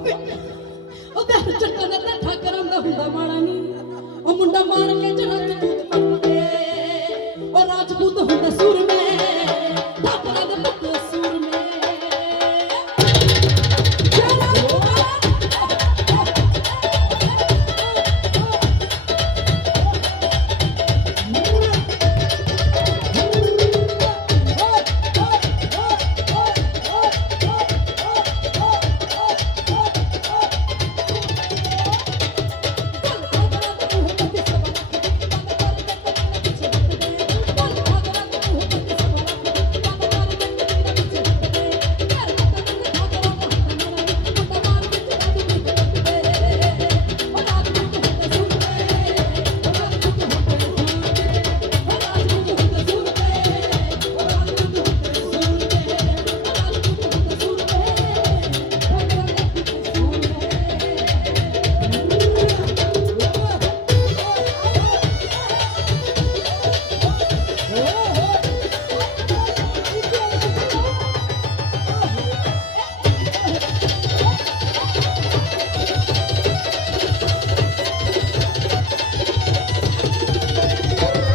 ਉਹ ਤੇ ਚੱਟਾ ਦਾ ਠੱਠਾ ਕਰਾਂਦਾ ਹੁੰਦਾ ਮਾੜਾ ਨਹੀਂ ਉਹ ਮੁੰਡਾ ਮਾਰ ਕੇ ਜਰਾ ਤੂੰ ਪੱਤੇ ਉਹ ਰਾਜਪੂਤ ਹੁੰਦਾ ਸੂਰ